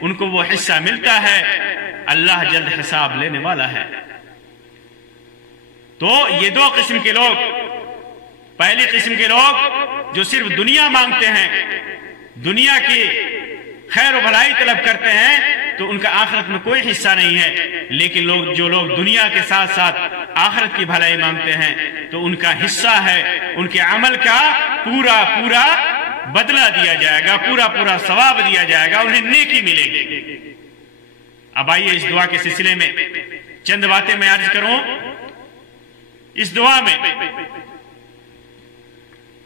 ان کو وہ حصہ ملتا ہے. اللہ جلد حساب لینے والا ہے. تو یہ دو قسم کے لوگ، پہلی قسم کے لوگ جو صرف دنیا مانگتے ہیں، دنیا کی خیر و بھلائی طلب کرتے ہیں، تو ان کا آخرت میں کوئی حصہ نہیں ہے. لیکن جو لوگ دنیا کے ساتھ ساتھ آخرت کی بھلائی مانگتے ہیں تو ان کا حصہ ہے، ان کے عمل کا پورا پورا بدلہ دیا جائے گا، پورا پورا ثواب دیا جائے گا، انہیں نیکی ملے گی. اب آئیے اس دعا کے سلسلے میں چند باتیں میں عرض کروں. اس دعا میں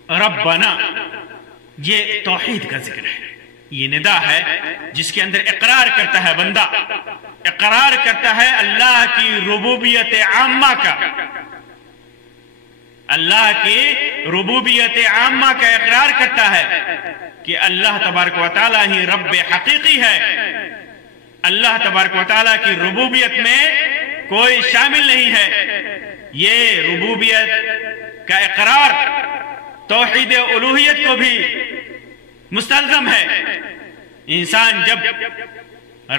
ربنا یہ توحید کا ذکر ہے، یہ ندا ہے جس کے اندر اقرار کرتا ہے بندہ، اقرار کرتا ہے اللہ کی ربوبیت عامہ کا، اللہ کی ربوبیت عامہ کا اقرار کرتا ہے کہ اللہ تبارک و تعالیٰ ہی رب حقیقی ہے. اللہ تبارک و تعالیٰ کی ربوبیت میں کوئی شامل نہیں ہے. یہ ربوبیت کا اقرار توحید الوہیت کو بھی مستلزم ہے. انسان جب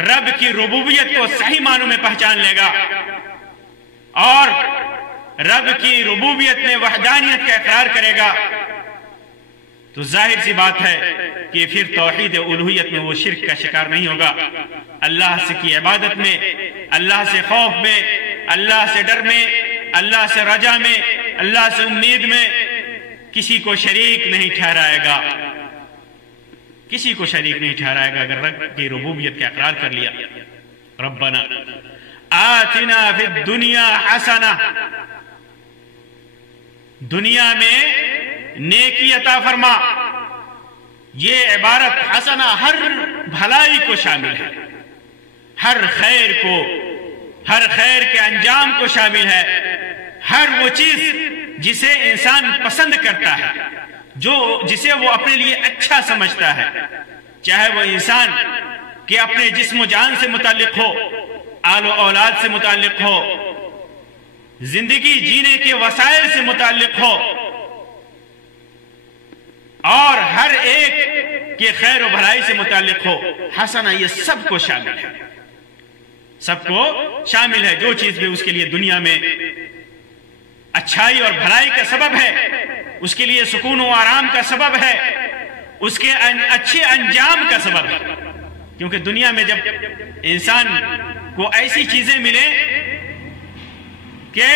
رب کی ربوبیت کو صحیح معنوں میں پہچان لے گا اور رب کی ربوبیت میں وحدانیت کا اقرار کرے گا تو ظاہر سی بات ہے کہ پھر توحید الوہیت میں وہ شرک کا شکار نہیں ہوگا. اللہ سے کی عبادت میں، اللہ سے خوف میں، اللہ سے ڈر میں، اللہ سے رجا میں، اللہ سے امید میں کسی کو شریک نہیں ٹھہرائے گا، کسی کو شریک نہیں ٹھہرائے گا اگر رب کی ربوبیت کا اقرار کر لیا. ربنا آتنا فی الدنیا حسنہ، دنیا میں نیکی عطا فرما. یہ عبارت حسنہ ہر بھلائی کو شامل ہے، ہر خیر کو، ہر خیر کے انجام کو شامل ہے. ہر وہ چیز جسے انسان پسند کرتا ہے، جسے وہ اپنے لیے اچھا سمجھتا ہے، چاہے وہ انسان کے اپنے جسم و جان سے متعلق ہو، آل و اولاد سے متعلق ہو، زندگی جینے کے وسائل سے متعلق ہو، اور ہر ایک کے خیر و بھلائی سے متعلق ہو. حسنہ یہ سب کو شامل ہے، سب کو شامل ہے. جو چیز بھی اس کے لیے دنیا میں اچھائی اور بھلائی کا سبب ہے، اس کے لیے سکون و آرام کا سبب ہے، اس کے اچھے انجام کا سبب ہے. کیونکہ دنیا میں جب انسان کو ایسی چیزیں ملے کہ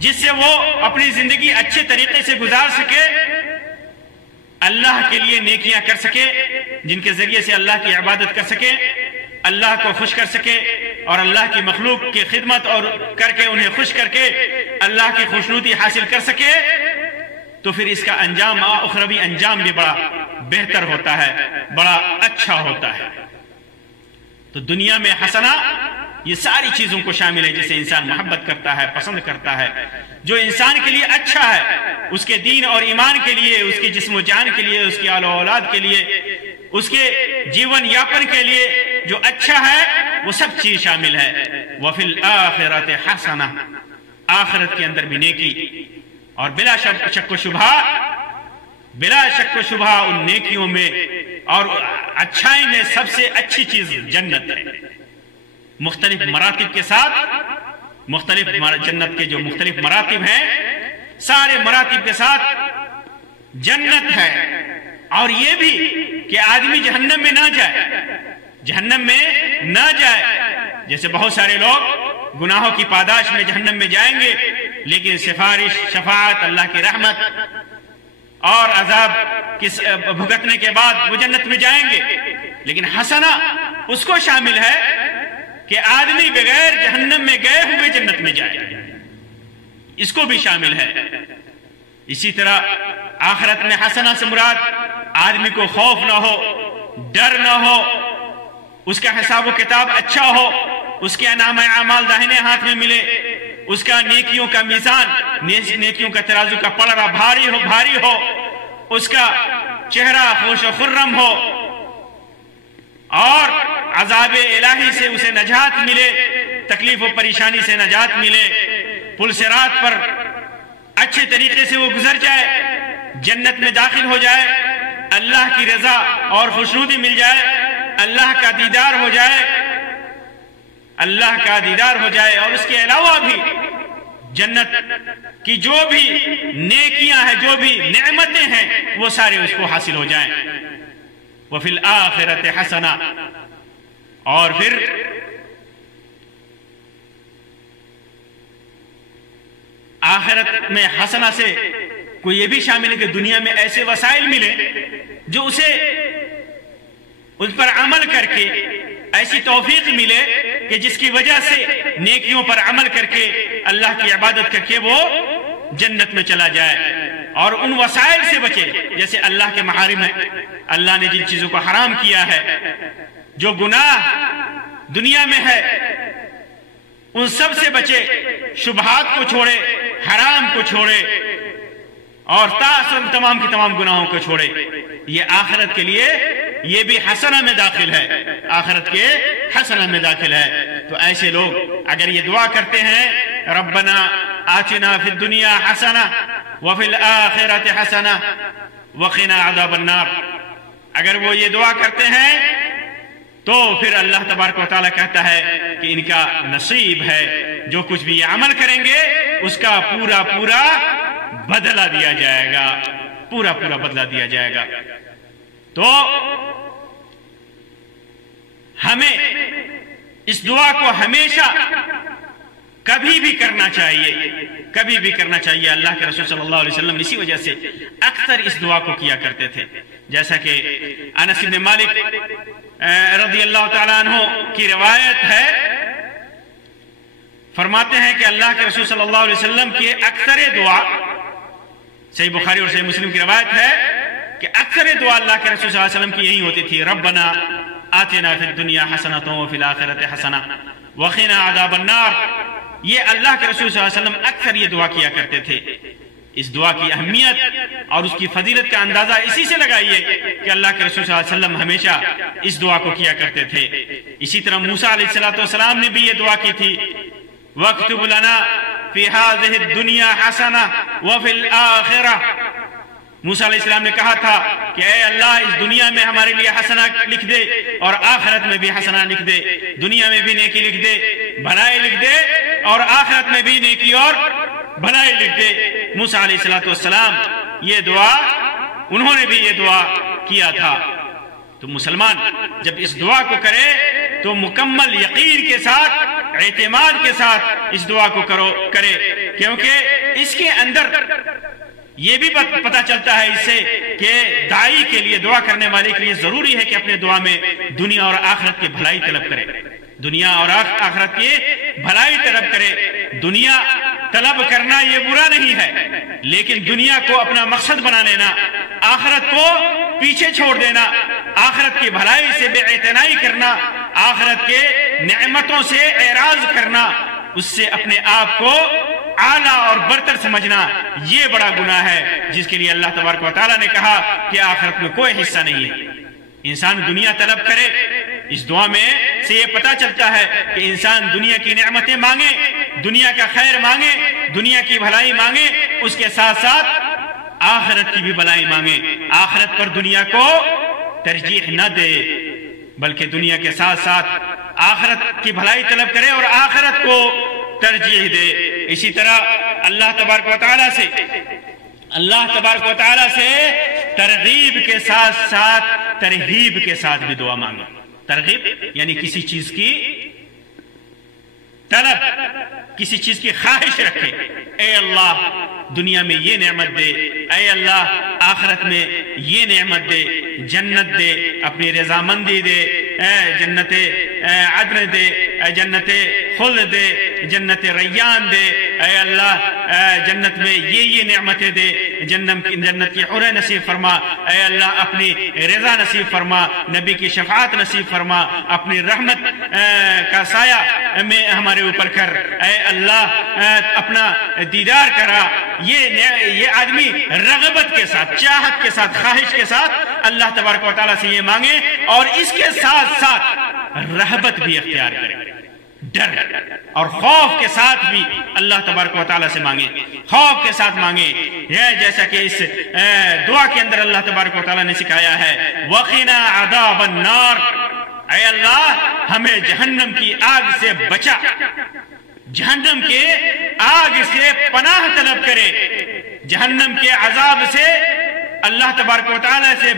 جس سے وہ اپنی زندگی اچھے طریقے سے گزار سکے، اللہ کے لیے نیکیاں کر سکے، جن کے ذریعے سے اللہ کی عبادت کر سکے، اللہ کو خوش کر سکے، اور اللہ کی مخلوق کی خدمت اور کر کے انہیں خوش کر کے اللہ کی خوشنودی حاصل کر سکے، تو پھر اس کا انجام اخروی انجام بھی بڑا بہتر ہوتا ہے، بڑا اچھا ہوتا ہے. تو دنیا میں حسنہ یہ ساری چیزوں کو شامل ہے جسے انسان محبت کرتا ہے، پسند کرتا ہے، جو انسان کے لیے اچھا ہے، اس کے دین اور ایمان کے لیے، اس کے جسم و جان کے لیے، اس کی آل و اولاد کے لیے، اس کے جیون یاپن کے لیے جو اچھا ہے وہ سب چیز شامل ہے. وَفِي الْآخِرَةِ حَسَنَةٌ، آخرت کے اندر بھی نیکی. اور بلا شک و شبہ ان نیکیوں میں اور اچھائی میں سب سے اچھی چیز جنت ہے. مختلف مراتب کے ساتھ، جنت کے جو مختلف مراتب ہیں، سارے مراتب کے ساتھ جنت ہے. اور یہ بھی کہ آدمی جہنم میں نہ جائے، جیسے بہت سارے لوگ گناہوں کی پاداش میں جہنم میں جائیں گے، لیکن سفارش، شفاعت، اللہ کی رحمت اور عذاب بھگتنے کے بعد وہ جنت میں جائیں گے. لیکن حسنہ اس کو شامل ہے کہ آدمی بغیر جہنم میں گئے ہوئے جنت میں جائے، اس کو بھی شامل ہے. اسی طرح آخرت میں حسنہ سے مراد آدمی کو خوف نہ ہو، ڈر نہ ہو، اس کا حساب و کتاب اچھا ہو، اس کے نامہ اعمال داہنے ہاتھ میں ملے، اس کا نیکیوں کا میزان، نیکیوں کا ترازو کا پلڑا بھاری ہو، اس کا چہرہ خوش و خرم ہو، اور عذاب الہی سے اسے نجات ملے، تکلیف و پریشانی سے نجات ملے، پل صراط پر اچھے طریقے سے وہ گزر جائے، جنت میں داخل ہو جائے، اللہ کی رضا اور خوشنودی مل جائے، اللہ کا دیدار ہو جائے، اللہ کا دیدار ہو جائے، اور اس کے علاوہ بھی جنت کی جو بھی نیکیاں ہیں، جو بھی نعمتیں ہیں، وہ سارے اس کو حاصل ہو جائیں۔ وَفِي الْآخِرَةِ حَسَنَةٌ، اور پھر آخرت میں حسنہ سے کوئی یہ بھی شامل ہے کہ دنیا میں ایسے وسائل ملے جو اسے اس پر عمل کر کے ایسی توفیق ملے کہ جس کی وجہ سے نیکیوں پر عمل کر کے اللہ کی عبادت کر کے وہ جنت میں چلا جائے، اور ان وسائل سے بچے جیسے اللہ کے محارم ہیں، اللہ نے جن چیزوں کو حرام کیا ہے، جو گناہ دنیا میں ہے ان سب سے بچے، شبہات کو چھوڑے، حرام کو چھوڑے، اور تمام کی تمام گناہوں کو چھوڑے۔ یہ آخرت کے لیے یہ بھی حسنہ میں داخل ہے، آخرت کے حسنہ میں داخل ہے۔ تو ایسے لوگ اگر یہ دعا کرتے ہیں ربنا آتنا فی الدنیا حسنہ وفی الآخرۃ حسنہ وقنا عذاب النار، اگر وہ یہ دعا کرتے ہیں تو پھر اللہ تبارک و تعالیٰ کہتا ہے کہ ان کا نصیب ہے، جو کچھ بھی یہ عمل کریں گے اس کا پورا پورا بدلہ دیا جائے گا، پورا پورا بدلہ دیا جائے گا۔ تو ہمیں اس دعا کو ہمیشہ کبھی بھی کرنا چاہیے، کبھی بھی کرنا چاہیے۔ اللہ کے رسول صلی اللہ علیہ وسلم اسی وجہ سے اکثر اس دعا کو کیا کرتے تھے، جیسا کہ انس بن مالک رضی اللہ تعالیٰ عنہ کی روایت ہے، فرماتے ہیں کہ اللہ کے رسول صلی اللہ علیہ وسلم کی اکثر دعا، صحیح بخاری اور صحیح مسلم کی روایت ہے کہ اکثر دعا اللہ کے رسول صلی اللہ علیہ وسلم کی یہی ہوتی تھی، ربنا آتنا فی الدنیا حسنۃ وفی الآخرۃ حسنہ وقنا عذاب النار۔ یہ اللہ کے رسول صلی اللہ علیہ وسلم اکثر یہ دعا کیا کرتے تھے۔ اس دعا کی اہمیت اور اس کی فضیلت کا اندازہ اسی سے لگائیے کہ اللہ کے رسول صلی اللہ علیہ وسلم ہمیشہ اس دعا کو کیا کرتے تھے۔ اسی طرح موسیٰ علیہ السلام نے بھی یہ دعا کی تھی، وَاكْتُبْ لَنَا فِي هَذِهِ الدُّنْيَا حَسَنَةً وَفِي الْآخِرَةِ۔ موسیٰ علیہ السلام نے کہا تھا کہ اے اللہ اس دنیا میں ہمارے لیے حسنہ لکھ دے اور آخرت میں بھی حسنہ لکھ دے، دنیا میں بھی نیکی لکھ دے، بھلائی لکھ دے، اور آخرت میں بھی نیکی اور بھلائی لکھ دے۔ موسیٰ علیہ السلام یہ دعا، انہوں نے بھی یہ دعا کیا تھا۔ تو مسلمان جب اس دعا کو کرے تو مکمل یقین کے ساتھ، اعتماد کے ساتھ اس دعا کو کرے، کیونکہ اس کے اندر یہ بھی پتہ چلتا ہے اس سے کہ داعی کے لیے، دعا کرنے والے کے لیے ضروری ہے کہ اپنے دعا میں دنیا اور آخرت کی بھلائی طلب کرے، دنیا اور آخرت کی بھلائی طلب کرے۔ دنیا طلب کرنا یہ برا نہیں ہے، لیکن دنیا کو اپنا مقصد بنا لینا، آخرت کو پیچھے چھوڑ دینا، آخرت کی بھلائی سے بے اعتنائی کرنا، آخرت کے نعمتوں سے اعراض کرنا، اس سے اپنے آپ کو اعلیٰ اور برتر سمجھنا، یہ بڑا گناہ ہے جس کے لیے اللہ تبارک و تعالیٰ نے کہا کہ آخرت میں کوئی حصہ نہیں ہے۔ انسان دنیا طلب کرے، اس دعا میں سے یہ پتہ چلتا ہے کہ انسان دنیا کی نعمتیں مانگے، دنیا کا خیر مانگے، دنیا کی بھلائی مانگے، اس کے ساتھ ساتھ آخرت کی بھی بھلائی مانگے، آخرت پر دنیا کو ترجیح نہ دے، بلکہ دنیا کے ساتھ ساتھ آخرت کی بھلائی طلب کرے اور آخرت کو ترجیح دے۔ اسی طرح اللہ تبارک و تعالیٰ سے ترغیب کے ساتھ ساتھ ترہیب کے ساتھ بھی دعا مانگو۔ ترغیب یعنی کسی چیز کی طلب، کسی چیز کی خواہش رکھے، اے اللہ دنیا میں یہ نعمت دے، اے اللہ آخرت میں یہ نعمت دے، جنت دے، اپنی رضامندی دے، جنت عدن دے، جنت خلد دے، جنت ریان دے، اے اللہ جنت میں یہ نعمتیں دے، جنت کی حور نصیب فرما، اے اللہ اپنی رضا نصیب فرما، نبی کی شفاعت نصیب فرما، اپنی رحمت کا سایہ میں ہمارے اوپر کر، اے اللہ اپنا دیدار کرا۔ یہ آدمی رغبت کے ساتھ، چاہت کے ساتھ، خواہش کے ساتھ اللہ تبارک و تعالیٰ سے یہ مانگے، اور اس کے ساتھ ساتھ رہبت بھی اختیار کرے، ڈر اور خوف کے ساتھ بھی اللہ تبارک و تعالیٰ سے مانگیں، خوف کے ساتھ مانگیں. یہ جیسا کہ اس دعا کے اندر اللہ تبارک و تعالیٰ نے سکھایا ہے وَقِنَا عَذَابَ النَّارِ، اے اللہ ہمیں جہنم کی آگ سے بچا، جہنم کے آگ سے پناہ طلب کرے، جہنم کے عذاب سے اللہ تبارک و تعالیٰ سے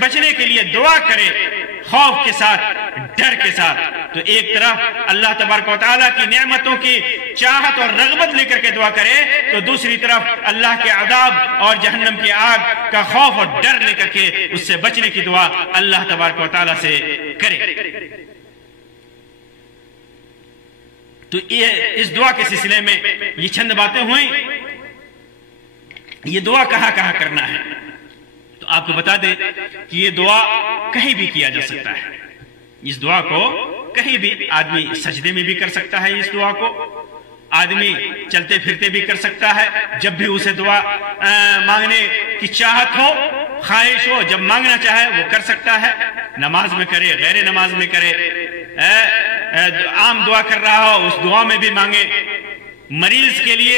بچنے کے لیے دعا کرے، خوف کے ساتھ، ڈر کے ساتھ. تو ایک طرف اللہ تبارک و تعالیٰ کی نعمتوں کی چاہت اور رغبت لے کر کے دعا کرے، تو دوسری طرف اللہ کے عذاب اور جہنم کی آگ کا خوف اور ڈر لے کر کے اس سے بچنے کی دعا اللہ تبارک و تعالیٰ سے کرے. تو اس دعا کے سلسلے میں یہ چند باتیں ہوئیں. یہ دعا کہاں کہاں کرنا ہے؟ تو آپ کو بتا دیں کہ یہ دعا کہیں بھی کیا جا سکتا ہے. اس دعا کو کہیں بھی آدمی سجدے میں بھی کر سکتا ہے، اس دعا کو آدمی چلتے پھرتے بھی کر سکتا ہے، جب بھی اسے دعا مانگنے کی چاہت ہو، خواہش ہو، جب مانگنا چاہے وہ کر سکتا ہے. نماز میں کرے، غیر نماز میں کرے، عام دعا کر رہا ہو اس دعا میں بھی مانگے، مریض کے لیے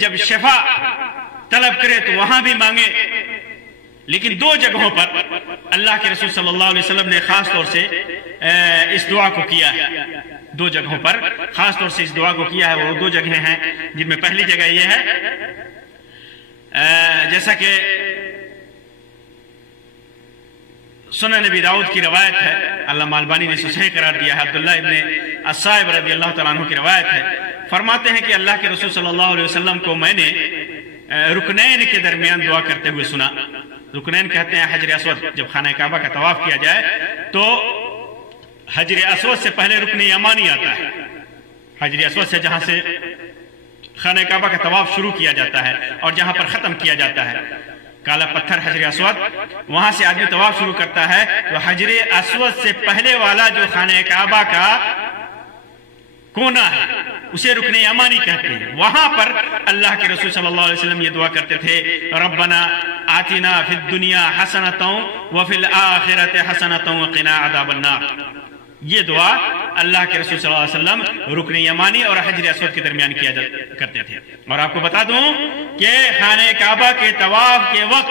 جب شفا طلب کرے تو وہاں بھی مانگے. لیکن دو جگہوں پر اللہ کے رسول صلی اللہ علیہ وسلم نے خاص طور سے اس دعا کو کیا ہے. دو جگہوں پر خاص طور سے اس دعا کو کیا ہے. وہ دو جگہیں ہیں جن میں پہلی جگہ یہ ہے جیسا کہ سنن نبی داؤد کی روایت ہے، علامہ البانی نے صحیح قرار دیا ہے، عبداللہ ابن الصائب رضی اللہ تعالیٰ عنہ کی روایت ہے. فرماتے ہیں کہ اللہ کے رسول صلی اللہ علیہ وسلم کو میں نے رکنین کے درمیان دعا کرتے ہوئے سنا. رکنین کہتے ہیں حجر اسود. جب خانہ کعبہ کا طواف کیا جائے تو حجر اسود سے پہلے رکن یمانی آتا ہے. حجر اسود سے جہاں سے خانہ کعبہ کا طواف شروع کیا جاتا ہے اور جہاں پر ختم کیا جاتا ہے، کالا پتھر حجر اسود، وہاں سے آدمی طواف شروع کرتا ہے. تو حجر اسود سے پہلے والا جو خانہ کعبہ کا کونا ہے اسے رکن یمانی کہتے ہیں. وہاں پر اللہ کے رسول صلی اللہ علیہ وسلم یہ دعا کرتے تھے ربنا آتنا فی الدنیا حسنۃ وفی الآخرۃ حسنۃ وقنا عذاب النار. یہ دعا اللہ کے رسول صلی اللہ علیہ وسلم رکن یمانی اور حجر اسود کے درمیان کیا کرتے تھے. اور آپ کو بتا دوں کہ خانہ کعبہ کے طواف کے وقت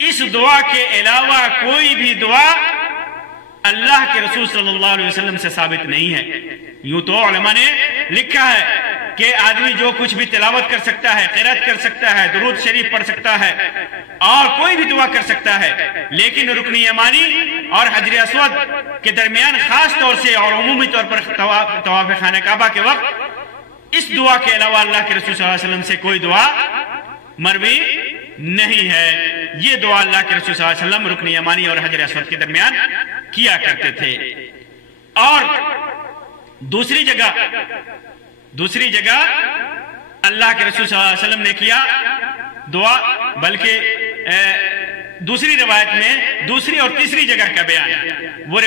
اس دعا کے علاوہ کوئی بھی دعا اللہ کے رسول صلی اللہ علیہ وسلم سے ثابت نہیں ہے. یوں تو علماء نے لکھا ہے کہ آدمی جو کچھ بھی تلاوت کر سکتا ہے، قرأت کر سکتا ہے، درود شریف پڑھ سکتا ہے اور کوئی بھی دعا کر سکتا ہے، لیکن رکن یمانی اور حجر اسود کے درمیان خاص طور سے اور عمومی طور پر طواف خانہ کعبہ کے وقت اس دعا کے علاوہ اللہ کے رسول صلی اللہ علیہ وسلم سے کوئی دعا مروی نہیں ہے. یہ دعا اللہ کے رسول صلی اللہ علیہ وسلم رکن یمانی اور حجر اسود کے درمیان کیا کرتے تھے. اور دوسری جگہ اللہ کے رسول صلی اللہ علیہ وسلم نے کیا دعا، بلکہ دوسری روایت میں دوسری اور تیسری جگہ کا بیان ہے. وہ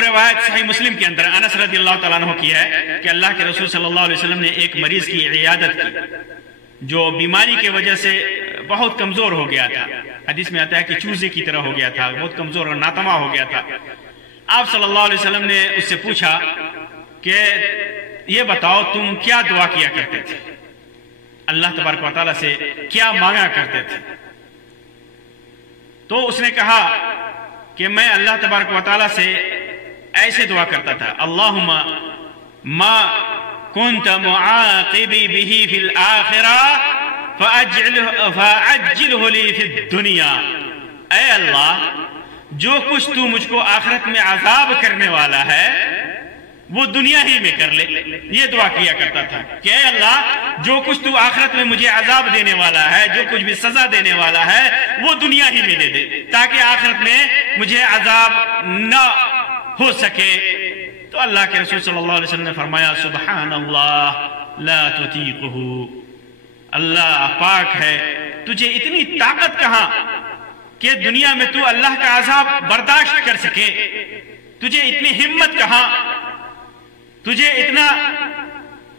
روایت صحیح مسلم کے اندر انس رضی اللہ تعالیٰ عنہ کی ہے کہ اللہ کے رسول صلی اللہ علیہ وسلم نے ایک مریض کی عیادت کی جو بیماری کی وجہ سے بہت کمزور ہو گیا تھا. حدیث میں آتا ہے کہ چوزے کی طرح ہو گیا تھا، بہت کمزور اور ناتما ہو گیا تھا. آپ صلی اللہ علیہ وسلم نے اس سے پوچھا کہ یہ بتاؤ تم کیا دعا کیا کرتے تھے، اللہ تبارک و تعالیٰ سے کیا مانگا کرتے تھے؟ تو اس نے کہا کہ میں اللہ تبارک و تعالیٰ سے ایسے دعا کرتا تھا اللہم ما كنت معاقبی به فی الآخرہ فَأَجِّلْهُ لِي فِي الدُّنْيَا. اے اللہ جو کچھ تو مجھ کو آخرت میں عذاب کرنے والا ہے وہ دنیا ہی میں کر لے. یہ دعا کیا کرتا تھا کہ اے اللہ جو کچھ تو آخرت میں مجھے عذاب دینے والا ہے، جو کچھ بھی سزا دینے والا ہے وہ دنیا ہی میں دے دے تاکہ آخرت میں مجھے عذاب نہ ہو سکے. تو اللہ کے رسول صلی اللہ علیہ وسلم نے فرمایا سبحان اللہ لا تطیقہ، اللہ پاک ہے، تجھے اتنی طاقت کہاں کہ دنیا میں تو اللہ کا عذاب برداشت کر سکے، تجھے اتنی ہمت کہاں، تجھے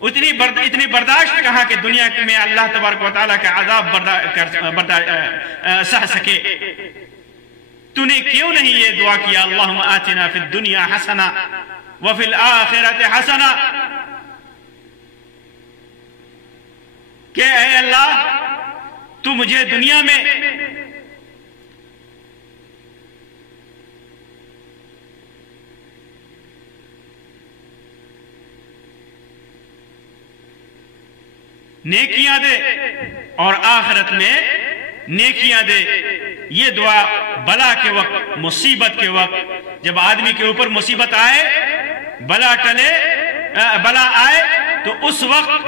اتنی برداشت کہاں کہ دنیا میں اللہ تبارک و تعالیٰ کا عذاب سہ سکے. تو نے کیوں نہیں یہ دعا کیا اللہم آتنا فی الدنیا حسنہ وفی الآخرۃ حسنہ کہ اے اللہ تو مجھے دنیا میں نیکیاں دے اور آخرت میں نیکیاں دے. یہ دعا بلا کے وقت، مصیبت کے وقت، جب آدمی کے اوپر مصیبت آئے، بلا آئے تو اس وقت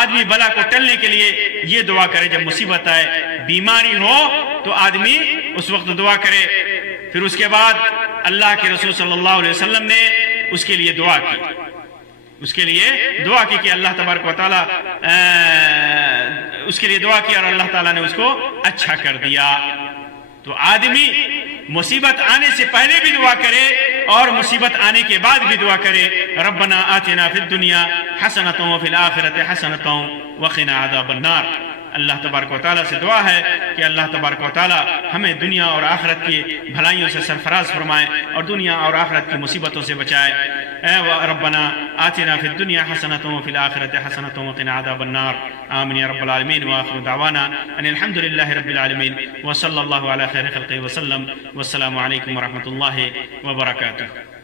آدمی بلا کو ٹلنے کے لیے یہ دعا کرے. جب مصیبت آئے، بیماری ہو تو آدمی اس وقت دعا کرے. پھر اس کے بعد اللہ کے رسول صلی اللہ علیہ وسلم نے اس کے لیے دعا کی، اس کے لیے دعا کی کہ اللہ تبارک و تعالیٰ اس کے لیے دعا کی اور اللہ تعالیٰ نے اس کو اچھا کر دیا. تو آدمی مصیبت آنے سے پہلے بھی دعا کرے اور مصیبت آنے کے بعد بھی دعا کرے. ربنا آتنا فی الدنیا حسنۃ وفی الآخرۃ حسنۃ وقنا عذاب النار. اللہ تبارک و تعالیٰ سے دعا ہے کہ اللہ تبارک و تعالیٰ ہمیں دنیا اور آخرت کی بھلائیوں سے سرفراز فرمائے اور دنیا اور آخرت کی مصیبتوں سے بچائے. ربنا آتنا فی الدنیا حسنۃ وفی الآخرۃ حسنۃ وقنا عذاب النار. آمین یا رب العالمین. وآخر دعوانا ان الحمد للہ رب العالمین وصلی اللہ علی خیر خلقہ وسلم. والسلام علیکم ورحمۃ اللہ وبرکاتہ.